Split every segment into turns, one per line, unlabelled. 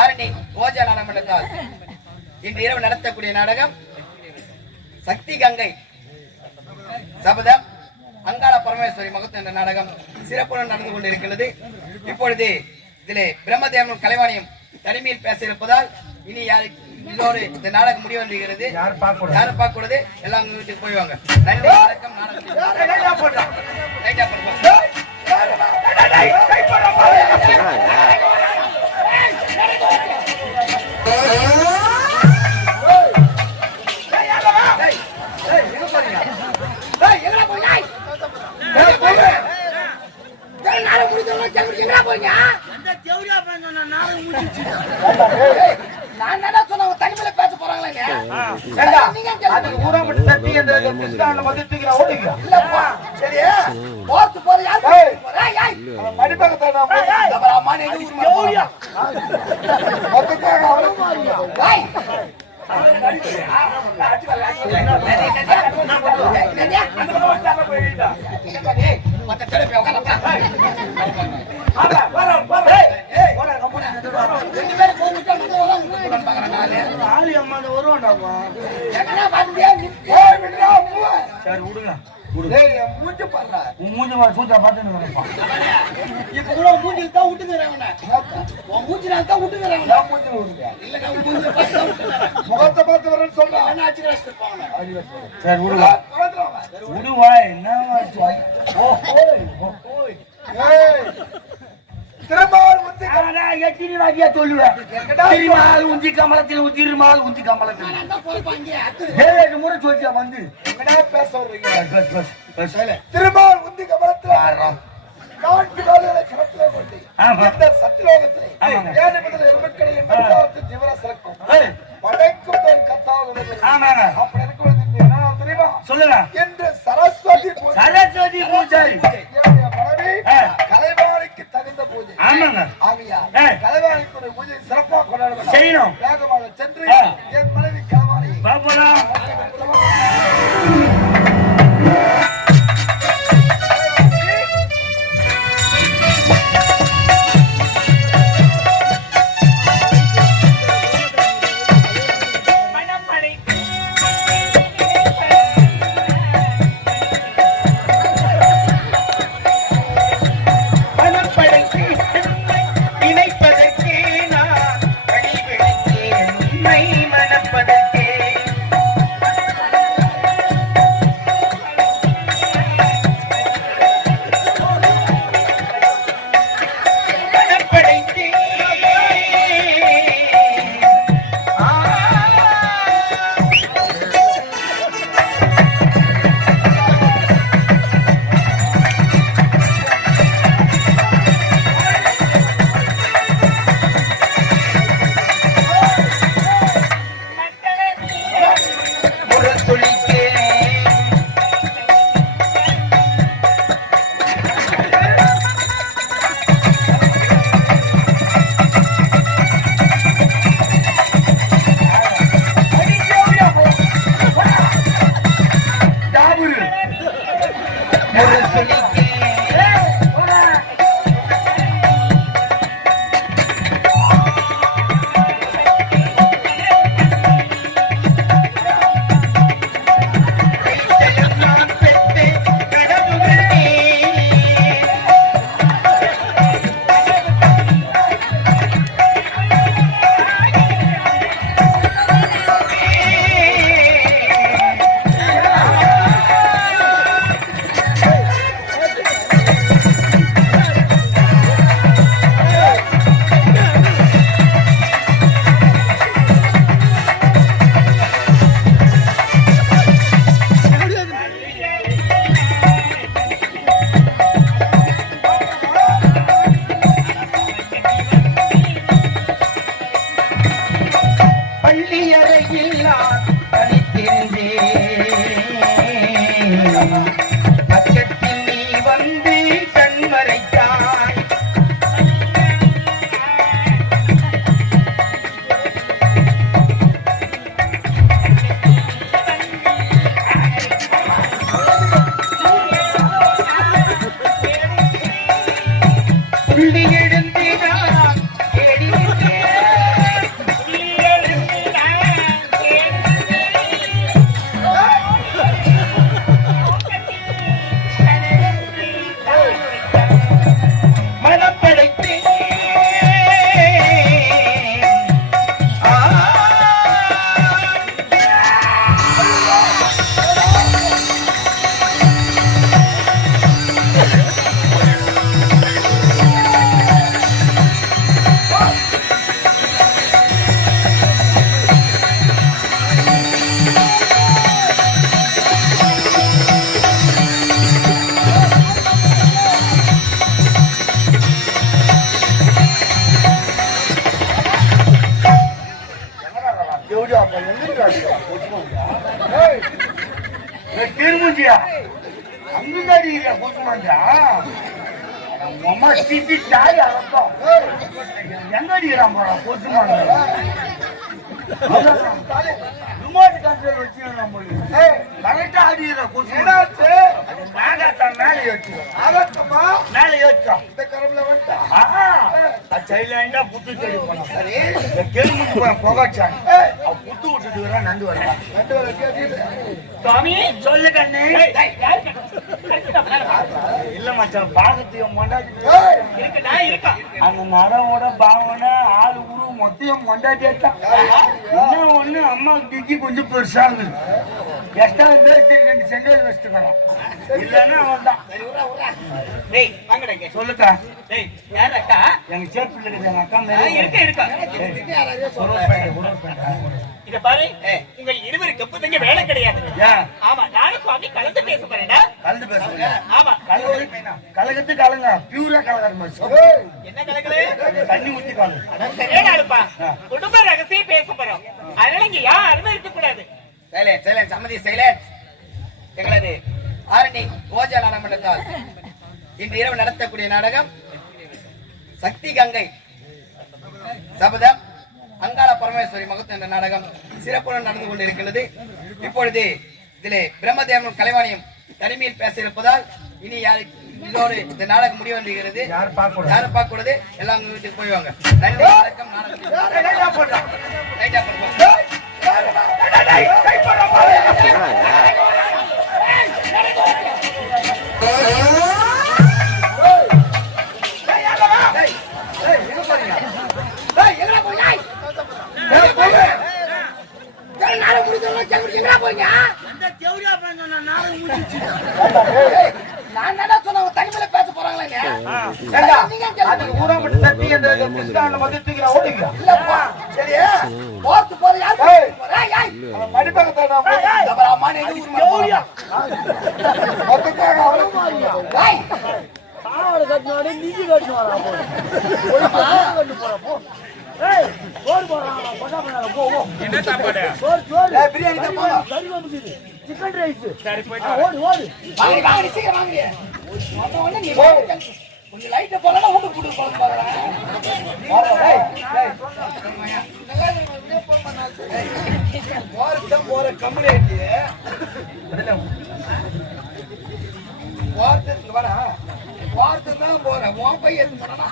ஆரணி ஓஜான மண்டலத்தால் இன்று இரவு நடத்தக்கூடிய நாடகம் சக்தி கங்கை சபதம் அங்காள பரமேஸ்வரி மகத்து என்ற நாடகம் சிறப்புடன் நடந்து கொண்டிருக்கிறது இப்பொழுது இதிலே பிரம்மதேவனும் கலைவாணியும் தனிமையில் பேச இருப்பதால் இனி யாருக்கு இன்னொரு இந்த நாடகம் முடிவடைகிறது
யாரும் பார்க்க
கூடாது எல்லாம் வீட்டுக்கு போயிடுவாங்க
நன்றி வணக்கம்
நாடகம்
அதுக்கு ஊரா மட்டும் சட்டி என்ற கிருஷ்ணாவில் வந்துட்டு நான் இல்லப்பா சரியா போத்து போறியா மடிப்பக்கத்தை நான் அப்புறம் அம்மா நீ ஊர் மொத்தத்தை அவனுக்கு நான் பூஜா பாத்துன்னு நினைப்பான் இப்ப கூட மூஞ்சில தான் விட்டுங்கிறாங்க உன் மூஞ்சில தான் விட்டுங்கிறாங்க நான் மூஞ்சில விடுங்க இல்ல நான் மூஞ்சில பார்த்து முகத்தை பார்த்து வரேன்னு சொல்றேன் சரி விடுவா என்ன ஓ திரும்ப உந்தி கமலத்தில் ஆடுறோம் நான்கு கால்களை கமலத்தில் கொண்டு திரும்புச்சியா அங்கதான் அடிக்கிறியா கூச்சமாண்டா உமா சிட்டி தாய் அர்த்தம் எங்க அடிக்கிறான் போடா கூச்சமாண்டா ரிமோட் கண்ட்ரோல் வச்சுக்கணும் போய் கரெக்டா அடிக்கிற கூச்சமாச்சு மேகத்தான் மேலே ஏற்று ஆகத்தமா மேலே ஏற்றா இந்த கரம்ல வந்துட்டா சைலண்டா புத்து தெரியும் சரி கெருமுக்கு போய் புகச்சாங்க முத்து விட்டுட்டு வரா நண்டு வரா நண்டு வர சுவாமி சொல்லு கண்ணே இல்ல மச்சான் பாகத்தையும் கொண்டாட்டி அந்த நடவோட பாவனை ஆளு உருவு மொத்தையும் கொண்டாட்டியாட்டான் ஒண்ணு அம்மா டிக்கி கொஞ்சம் பெருசா இருந்தது எக்ஸ்ட்ரா இருந்தா சரி ரெண்டு செங்கல் வச்சுக்கலாம் இல்லன்னா அவன் தான் சொல்லுக்கா எங்க சேர்த்து இருக்கு அக்கா இருக்கா இருக்கா இங்க பாரு எங்களது ஆரணி கோஜா நாடகமன்றத்தால் இன்று இரவு நடத்தக்கூடிய நாடகம் சக்தி கங்கை சபதம் அங்காள பரமேஸ்வரி மகத்து என்ற நாடகம் சிறப்புடன் நடந்து கொண்டிருக்கிறது இப்பொழுது இதிலே பிரம்மதேவனும் கலைவாணியும் தனிமையில் பேச இருப்பதால் இனி யாருக்கு இதோடு இந்த நாடகம் வந்துகிறது யாரும் பார்க்க கூடாது எல்லாம் வீட்டுக்கு போய்வாங்க நன்றி வணக்கம் நாடகம் நாளை பேச போறாங்களே அது ஊரா மட்டும் தட்டி அந்த கிருஷ்ணாவில மட்டும் நீங்க என்ன சாப்பாடு பிரியாணி சிக்கன் ரைஸ் சரி போயிட்டு ஓடு ஓடு வாங்கி வாங்கி சீக்கிரம் வாங்கி கொஞ்சம் லைட்டை போலனா வீட்டு போட்டு போறது போற கம்பெனி வார்த்தை வர வார்த்தை தான் போற உன் பையன் பண்ணனா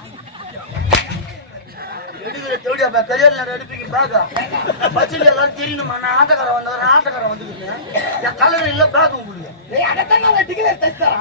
பச்சையில தேடி அப்ப கரியர்ல எடுப்பீங்க பேக்க பச்சையில எல்லாரும் தெரியணுமா நான் ஆட்டக்காரன் வந்தவர் ஆட்டக்காரன் வந்துருக்கேன் என் கலர் இல்ல பேக் உங்களுக்கு டிகிரி தச்சுறான்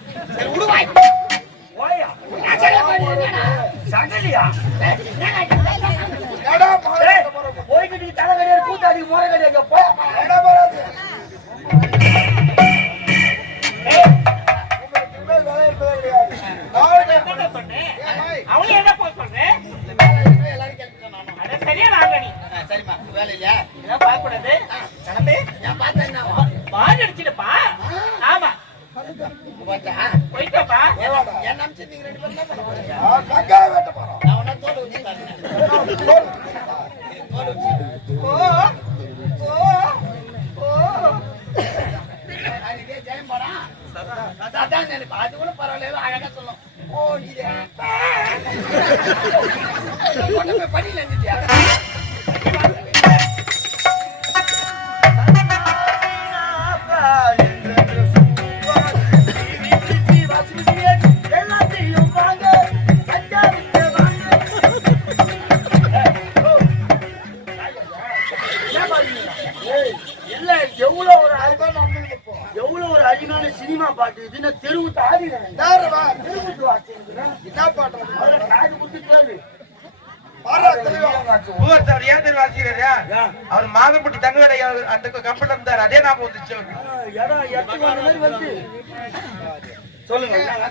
ஒவ்வொருத்தர் ஏன் தெரியும் அவர் மாதப்பட்டி தங்கவேடை அந்த கம்பெனி இருந்தார் அதே ஞாபகம் வந்துச்சு சொல்லுங்க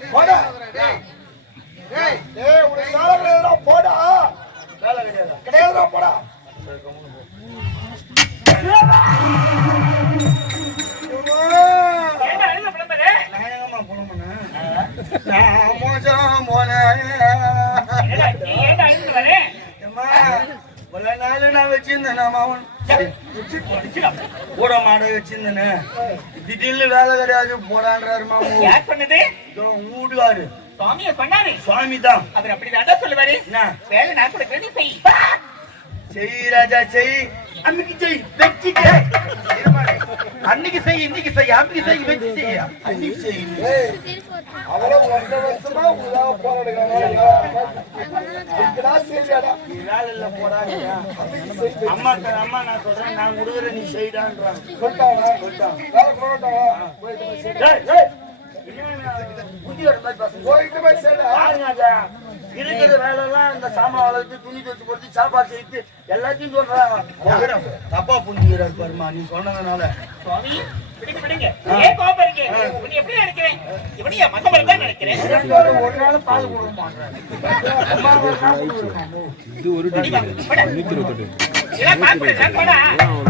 போடா கிடையாது போடா போன వచ్చిందనా திடீர்னு வேலை கிடையாது போறான்றாரு மாமு யார் பண்ணது வீடுகாரு சுவாமிய பண்ணாரு சுவாமி தான் அப்படி தான் சொல்லுவாரு என்ன வேலை நான் கொடுக்குறேன் நீ செய் செய் ராஜா செய் அன்னைக்கு செய் அன்னைக்கு செய்ய இன்னைக்கு செய்ய அன்னைக்கு செய்ய வெச்சு செய்ய அன்னைக்கு செய்ய அவளோ ஒன்றரை வருஷமா உலா போறாங்க அம்மா அம்மா நான் சொல்றேன் நான் முருகரை நீ செய்டான்றான் சொல்லிட்டாங்க சொல்லிட்டாங்க போயிட்டு போய் சேடா இருக்கிற வேலை இந்த சாமான் வளர்த்து துணி துவச்சு கொடுத்து சாப்பாடு செய்து எல்லாத்தையும் சொல்றாங்க தப்பா புரிஞ்சுக்கிறாரு பாருமா நீ சொன்னதுனால சுவாமி இது ஒரு